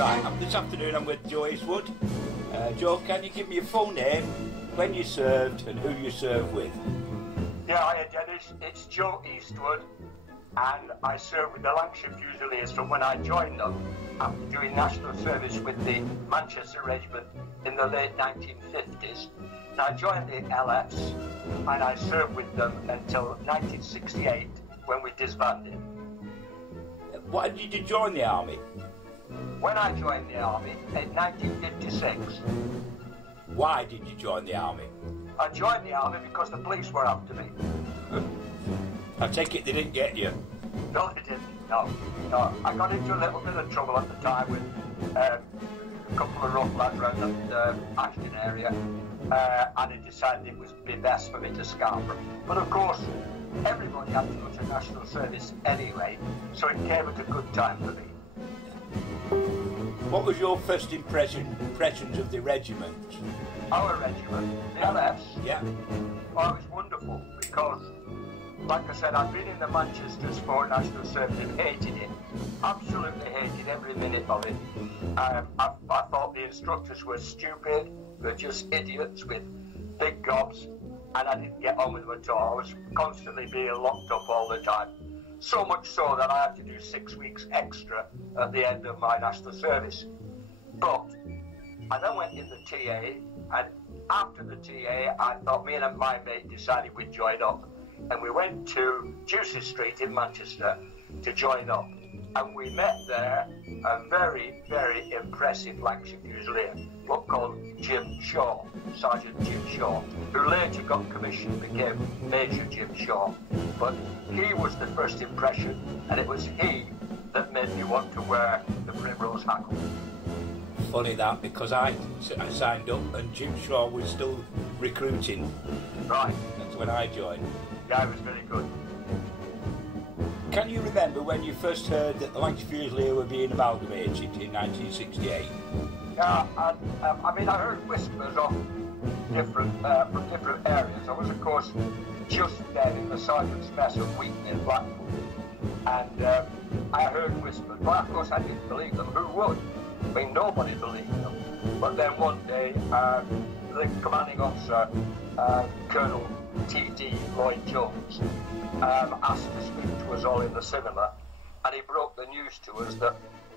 Right, this afternoon I'm with Joe Eastwood. Joe, can you give me your full name, when you served and who you served with? Yeah, hiya Dennis, it's Joe Eastwood and I served with the Lancashire Fusiliers from when I joined them after doing national service with the Manchester Regiment in the late 1950s. And I joined the LFs and I served with them until 1968 when we disbanded. Why did you join the army? When I joined the army in 1956. Why did you join the army? I joined the army because the police were after me. I take it they didn't get you. No, they didn't. No. I got into a little bit of trouble at the time with a couple of rough lads around the Ashton area, and I decided it would be best for me to Scarborough. But of course, everybody had to go to national service anyway, so it came at a good time for me. What was your first impressions of the regiment? Our regiment, the LFs? Yeah. Oh, it was wonderful because, like I said, I'd been in the Manchester Sport National Service and hated it. Absolutely hated every minute of it. I thought the instructors were stupid, they're just idiots with big gobs, and I didn't get on with them at all. I was constantly being locked up all the time. So much so that I had to do 6 weeks extra at the end of my national service. But I then went in the TA, and after the TA, I thought me and my mate decided we'd join up. And we went to Juicy Street in Manchester to join up. And we met there a very, very impressive Lancashire Fusilier, one called Jim Shaw, Sergeant Jim Shaw, who later got commissioned and became Major Jim Shaw. But he was the first impression, and it was he that made me want to wear the Primrose Hackle. Funny that, because I signed up and Jim Shaw was still recruiting. Right. That's when I joined. Yeah, it was very good. Can you remember when you first heard that the Lancashire Fusiliers were being amalgamated in 1968? Yeah, I mean, I heard whispers of from different areas. I was, of course, just then in the Sergeant's Mess of Wheaton in Blackpool, and I heard whispers, but of course I didn't believe them. Who would? I mean, nobody believed them. But then one day, the commanding officer, Colonel T.D. Lloyd Jones, asked to speak to us all in the cinema, and he broke the news to us that,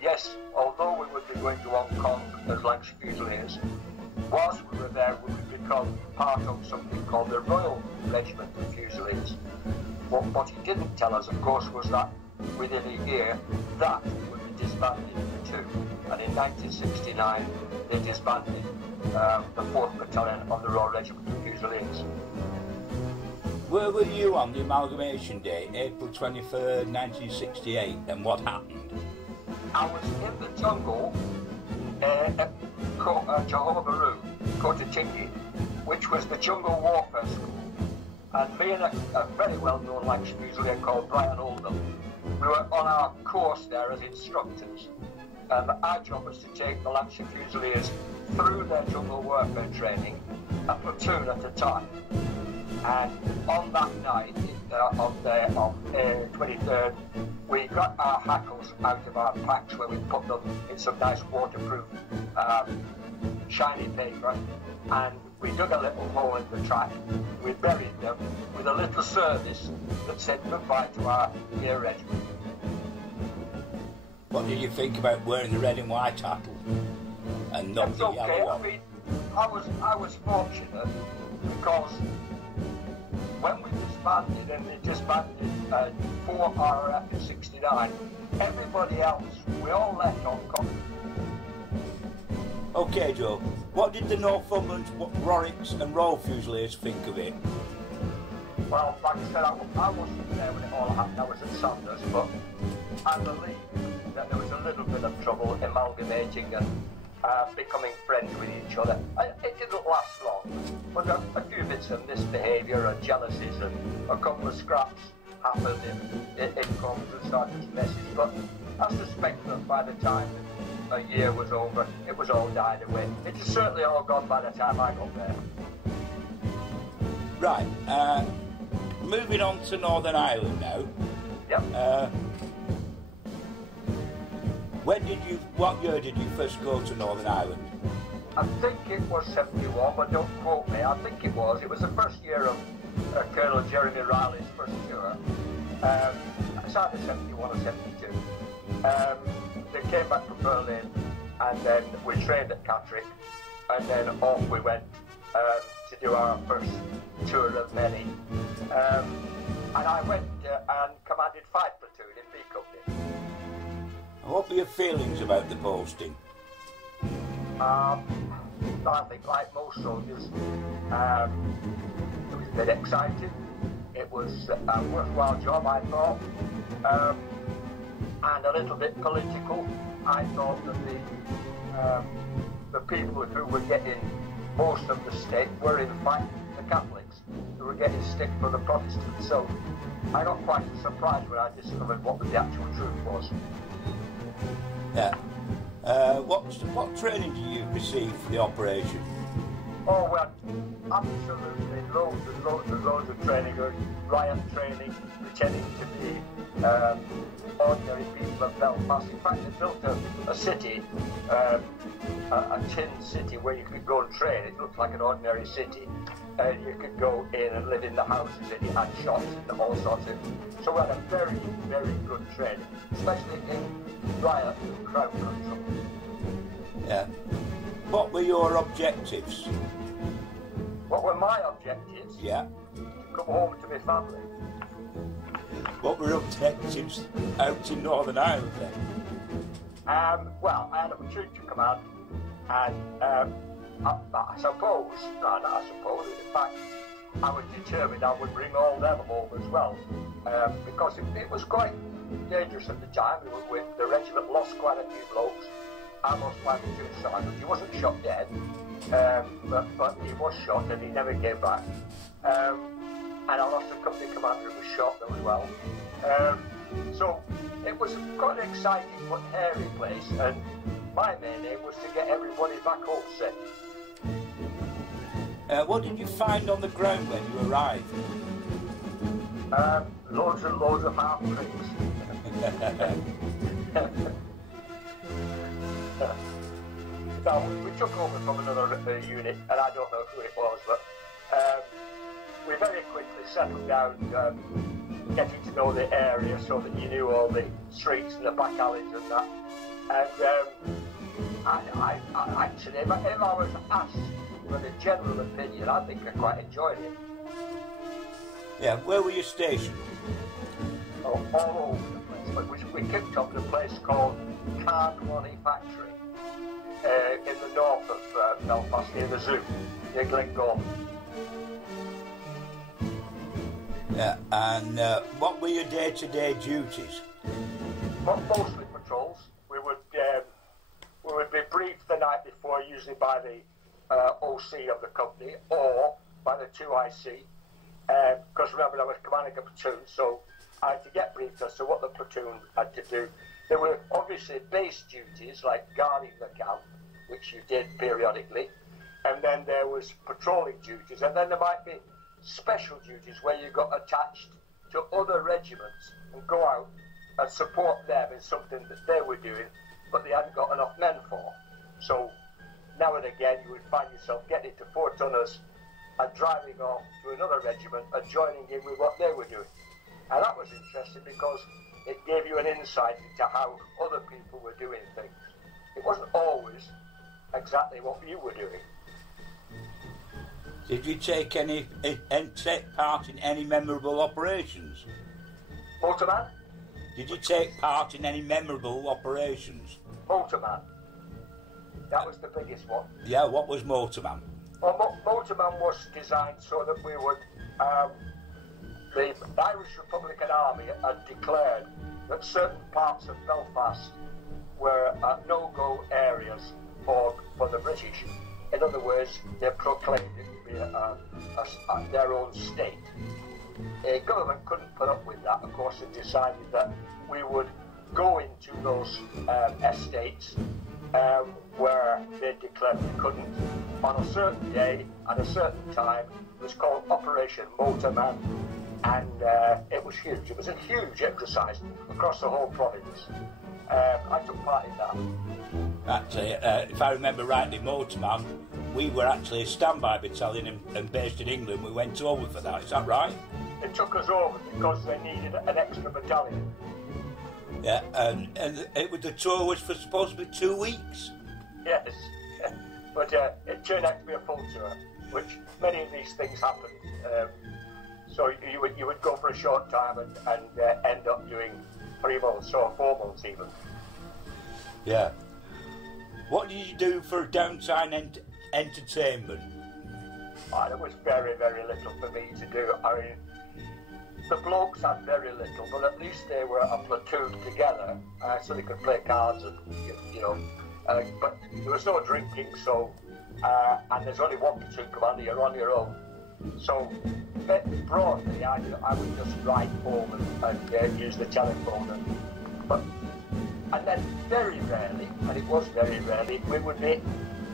yes, although we would be going to Hong Kong as Lancashire Fusiliers, whilst we were there, we would become part of something called the Royal Regiment of Fusiliers. What he didn't tell us, of course, was that within a year, that would be disbanded into two. And in 1969, they disbanded the 4th Battalion of the Royal Regiment of Fusiliers. Where were you on the amalgamation day, April 23rd, 1968, and what happened? I was in the jungle at Johor Bahru, Kota Tinggi, which was the jungle warfare school. And me and a very well-known Lancashire Fusilier called Brian Oldham, we were on our course there as instructors. And our job was to take the Lancashire Fusiliers through their jungle warfare training, a platoon at a time. And on that night, on the 23rd, we got our hackles out of our packs where we put them in some nice waterproof shiny paper, and we dug a little hole in the track. We buried them with a little service that said goodbye to our dear regiment. What did you think about wearing the red and white hattle and not It's the okay. yellow one? I mean, I was fortunate because when we disbanded, and they disbanded 4 RAF in 69, everybody else, we all left Hong Kong. Okay, Joe, what did the Northumberlands, Warwicks and Royal Fusiliers think of it? Well, like I said, I wasn't there when it all happened. I was at Sanders, but I believe that there was a little bit of trouble amalgamating and becoming friends with each other. It didn't last long, but a few bits of misbehaviour and jealousies and a couple of scraps happened in Corps and Sergeant's Messes, but I suspect that by the time a year was over, it was all died away. It was certainly all gone by the time I got there. Right, moving on to Northern Ireland now. Yep. What year did you first go to Northern Ireland? I think it was 71, but don't quote me. I think it was. It was the first year of Colonel Jeremy Riley's first tour. It's either 71 or 72. They came back from Berlin, and then we trained at Catterick, and then off we went to do our first tour of many. And I went and commanded 5 platoon in B Company. What were your feelings about the posting? I think, like most soldiers, it was a bit exciting. It was a worthwhile job, I thought, and a little bit political. I thought that the people who were getting most of the stick were in fact the Catholics, who were getting stick for the Protestants. So I got quite surprised when I discovered what the actual truth was. Yeah. What training did you receive for the operation? Oh, well, absolutely loads of training, riot training, pretending to be ordinary people of Belfast. In fact, they built a city, a tin city where you could go and train. It looked like an ordinary city. And you could go in and live in the houses, and you had shops and all sorts of. So we had a very, very good training, especially in riot and crowd control. Yeah. What were your objectives? What were my objectives? Yeah. To come home to my family. What were your objectives out in Northern Ireland then? Well, I had a platoon to command, and I suppose, in fact, I was determined I would bring all them home as well, because it was quite dangerous at the time. The regiment lost quite a few blokes. I lost my platoon sergeant. He wasn't shot dead, but he was shot and he never came back. And I lost a company commander who was shot as well. So it was quite an exciting but hairy place, and my main aim was to get everybody back home safe. What did you find on the ground when you arrived? Loads and loads of half-breeds. So we took over from another unit, and I don't know who it was, but we very quickly settled down, getting to know the area so that you knew all the streets and the back alleys and that. And I actually, if I was asked for the general opinion, I think I quite enjoyed it. Yeah, where were you stationed? All over the place. But we kicked off at a place called Cardwally Factory in the north of Belfast, near the zoo, near Glengorm. Yeah, and what were your day-to-day duties? Mostly patrols. We would be briefed the night before, usually by the OC of the company or by the 2IC. Because remember, I was commanding a platoon, so I had to get briefed as to what the platoon had to do. There were obviously base duties like guarding the camp, which you did periodically, and then there was patrolling duties, and then there might be special duties where you got attached to other regiments and go out and support them in something that they were doing, but they hadn't got enough men for. So now and again you would find yourself getting to 4-tonners and driving off to another regiment and joining in with what they were doing. And that was interesting because it gave you an insight into how other people were doing things. It wasn't always exactly what you were doing. Did you take part in any memorable operations? Motorman? Did you take part in any memorable operations? Motorman. That was the biggest one. Yeah, what was Motorman? Well, Motorman was designed so that we would... the Irish Republican Army had declared that certain parts of Belfast were no-go areas for the British. In other words, they proclaimed it to be their own state. The government couldn't put up with that, of course, and decided that we would go into those estates where they declared we couldn't on a certain day at a certain time. It was called Operation Motorman, and it was huge. It was a huge exercise across the whole province. I took part in that. Actually, if I remember rightly, Motorman, we were actually a standby battalion and based in England. We went over for that. Is that right? It took us over because they needed an extra battalion. Yeah, and the tour was for supposed to be 2 weeks. Yes, but it turned out to be a full tour, which many of these things happen. So you would go for a short time and end up doing 3 months or 4 months even. Yeah. What did you do for downtime entertainment? Oh, there was very, very little for me to do. I mean, the blokes had very little, but at least they were a platoon together, so they could play cards and, but there was no drinking, so, and there's only one platoon commander, you're on your own. So, broadly, I would just write home and use the telephone. And then very rarely, and it was very rarely, we would be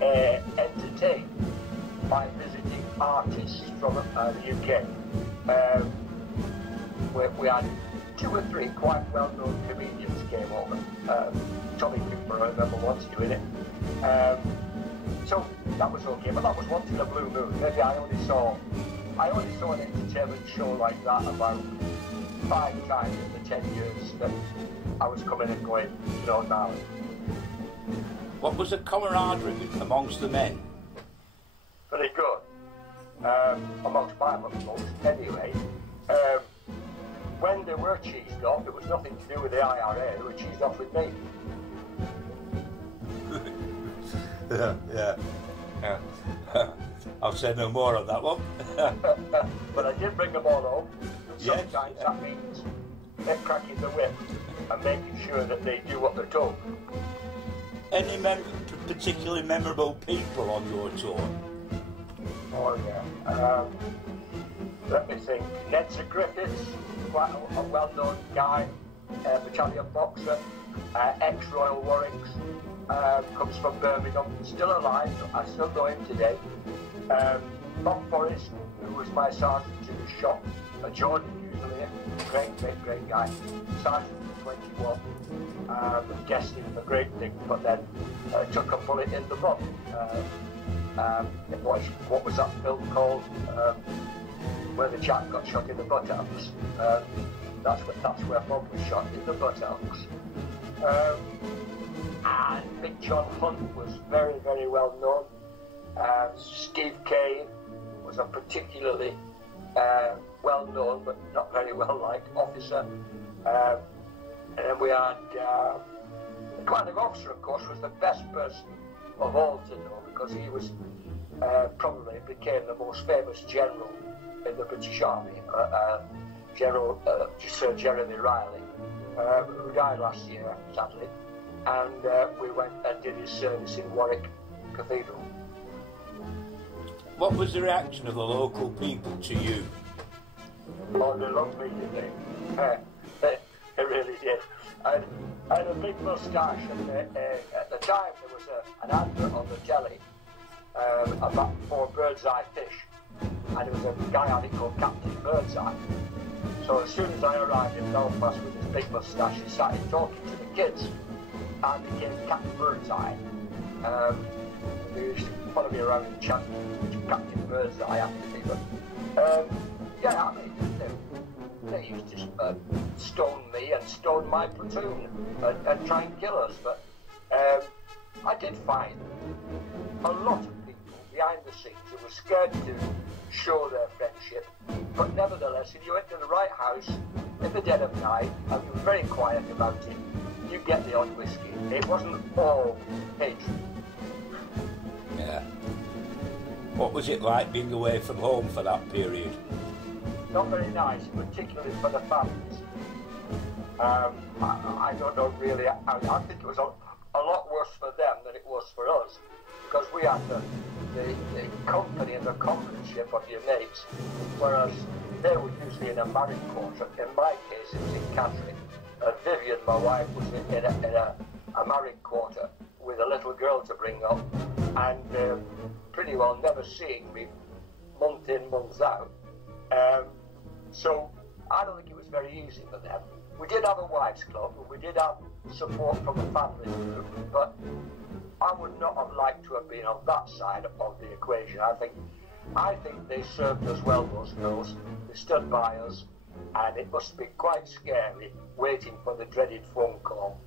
entertained by visiting artists from the UK. We had 2 or 3 quite well-known comedians came over. Tommy Cooper, I remember once doing it. So that was okay, but that was once in a blue moon. Maybe I only saw an entertainment show like that about 5 times in the 10 years that I was coming and going to Northern Ireland. What was the camaraderie amongst the men? Very good. Amongst my folks, anyway. When they were cheesed off, it was nothing to do with the IRA. They were cheesed off with me. Yeah. I'll say no more on that one. But I did bring them all home. Sometimes that means cracking the whip and making sure that they do what they're told. Any particularly memorable people on your tour? Oh, yeah. Let me think. Nedza Griffiths, quite a well-known guy, battalion boxer, ex-Royal Warwicks, comes from Birmingham, still alive, I still know him today. Bob Forrest, who was my sergeant who was shot, Jordan usually, great guy. Sergeant 21, destined for great things, but then took a bullet in the butt. What was that film called? Where the chap got shot in the buttocks. That's where Bob was shot, in the buttocks. And Big John Hunt was very, very well known. Steve Kane was a particularly well known but not very well liked officer. And then we had the commanding officer, of course, was the best person of all to know because he was probably became the most famous general in the British Army, Sir Jeremy Riley, who died last year, sadly, and we went and did his service in Warwick Cathedral. What was the reaction of the local people to you? Oh, they loved me, didn't they? They really did. I had a big moustache, and at the time there was an advert on the telly for Birdseye fish, and there was a guy on it called Captain Birdseye. So as soon as I arrived in Belfast with this big moustache, he started talking to the kids, and became Captain Birdseye. They used to follow me around and chant Captain Birdseye after me, but yeah, I mean, they used to stone me and stone my platoon and try and kill us, but I did find a lot of people behind the scenes who were scared to show their friendship, but nevertheless, if you went to the right house in the dead of night and you were very quiet about it, you get the odd whiskey. It wasn't all hatred. Yeah. What was it like being away from home for that period? Not very nice, particularly for the families. I don't know really. I think it was a lot worse for them than it was for us, because we had the company and the companionship of your mates, whereas they were usually in a married quarter. In my case, it was in Catterick. Vivian, my wife, was in a married quarter with a little girl to bring up, and pretty well never seeing me month in, month out. So I don't think it was very easy for them. We did have a wives' club, and we did have support from the family group, but I would not have liked to have been on that side of the equation. I think they served us well, those girls. They stood by us, and it must have been quite scary waiting for the dreaded phone call.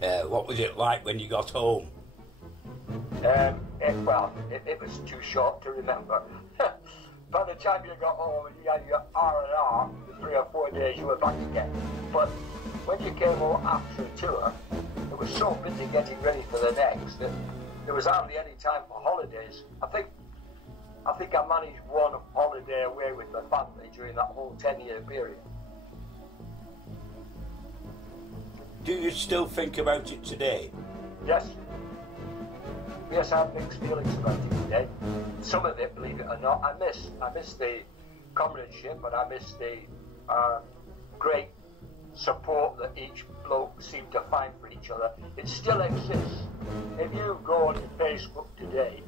What was it like when you got home? It was too short to remember. By the time you got home and you had your R&R, 3 or 4 days you were back again. But when you came home after a tour, it was so busy getting ready for the next that there was hardly any time for holidays. I think I managed one holiday away with my family during that whole 10-year period. Do you still think about it today? Yes. Yes, I have mixed feelings about it today. Some of it, believe it or not, I miss the comradeship, and I miss the great support that each bloke seemed to find for each other. It still exists. If you go on Facebook today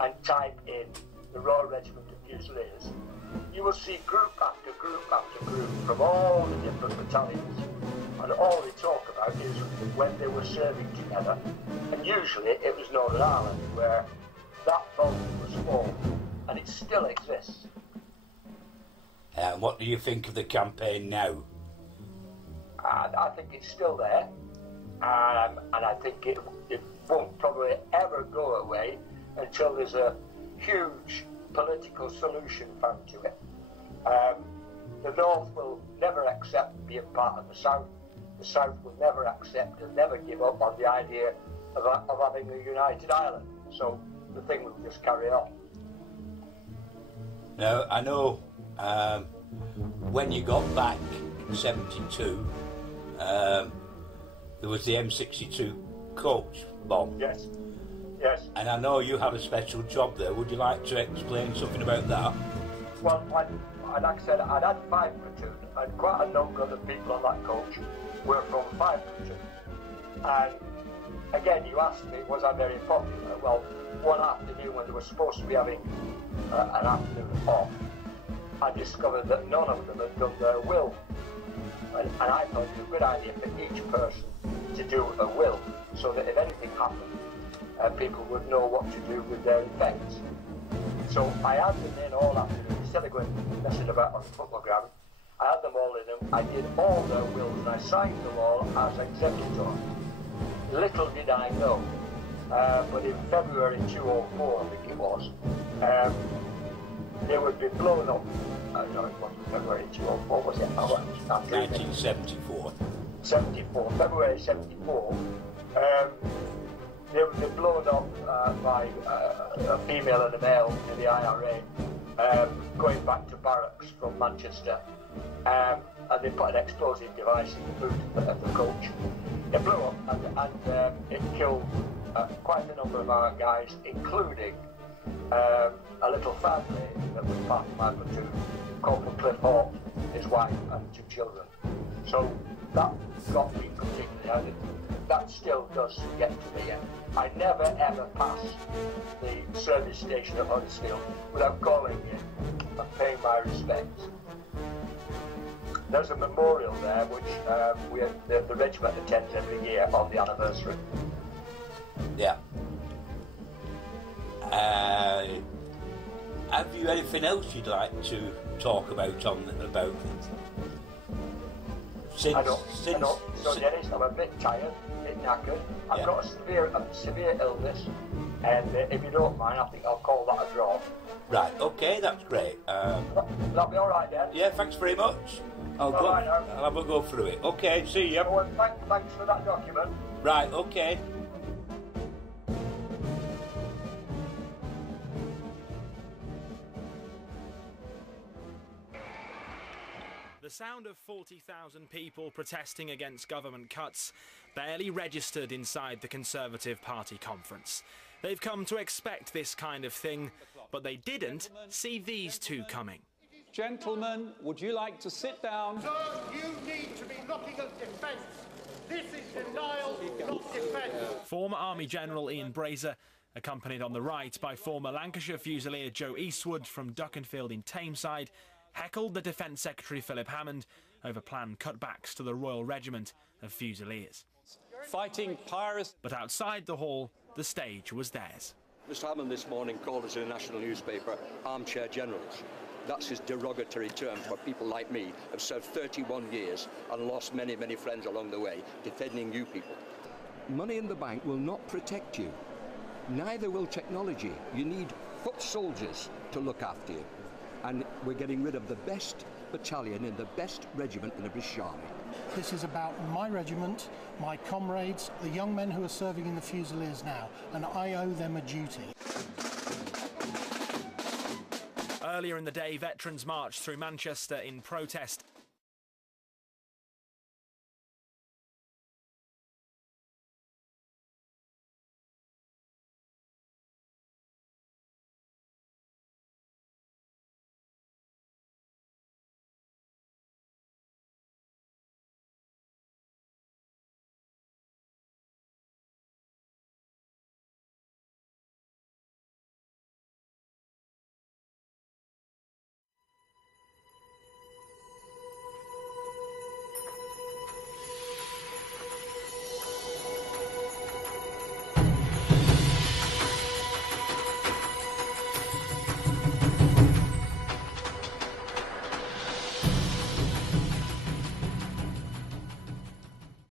and type in the Royal Regiment of Fusiliers, you will see group after group after group from all the different battalions, and all they talk about is when they were serving together, and usually it was Northern Ireland where that bond was formed, and it still exists. And what do you think of the campaign now? I think it's still there, and I think it won't probably ever go away until there's a huge political solution found to it. The North will never accept being part of the South. The South will never accept and never give up on the idea of having a united Ireland. So the thing will just carry on. Now, I know when you got back in '72, there was the M62 coach bomb. Yes, yes. And I know you had a special job there. Would you like to explain something about that? Well, like I said, I'd had 5 platoon, and quite a number of the people on that coach were from 5 platoon. And again, you asked me, was I very popular? Well, one afternoon when they were supposed to be having an afternoon off, I discovered that none of them had done their will. And I thought it was a good idea for each person to do a will, so that if anything happened, people would know what to do with their effects. So I had them in all afternoon, instead of going messing about on the football ground. I had them all in them, I did all their wills, and I signed them all as executor. Little did I know, but in February 2004, I think it was, they would be blown up. No, it wasn't February 2004, was it? 1974. 74, February 74. They would be blown up by a female and a male in the IRA, going back to barracks from Manchester. And they put an explosive device in the boot of the coach. It blew up, and it killed quite a number of our guys, including a little family that was part of my platoon, Corporal Cliff Hawke, his wife and 2 children. So that got me particularly. That still does get to me. I never ever pass the service station at Huddersfield without calling in and paying my respects. There's a memorial there which the regiment attends every year on the anniversary. Yeah. Have you anything else you'd like to talk about about it? I know. So Dennis, I'm a bit tired, a bit knackered. I've got a severe illness, and if you don't mind, I think I'll call that a draw. Right, okay, that's great. That'll be all right, then? Yeah, thanks very much. I'll have a go through it. Okay, see you. Well, thanks for that document. Right, okay. The sound of 40,000 people protesting against government cuts barely registered inside the Conservative Party conference. They've come to expect this kind of thing, but they didn't see these two coming. Gentlemen, would you like to sit down? Sir, you need to be looking at defence. This is denial, not defence. Former Army General Ian Brazer, accompanied on the right by former Lancashire Fusilier Joe Eastwood from Duckenfield in Tameside, heckled the Defence Secretary Philip Hammond over planned cutbacks to the Royal Regiment of Fusiliers. Fighting piracy. But outside the hall, the stage was theirs. Mr Hammond this morning called us in a national newspaper armchair generals. That's his derogatory term for people like me who've served 31 years and lost many, many friends along the way defending you people. Money in the bank will not protect you. Neither will technology. You need foot soldiers to look after you. And we're getting rid of the best battalion in the best regiment in the British Army. This is about my regiment, my comrades, the young men who are serving in the Fusiliers now, and I owe them a duty. Earlier in the day, veterans marched through Manchester in protest.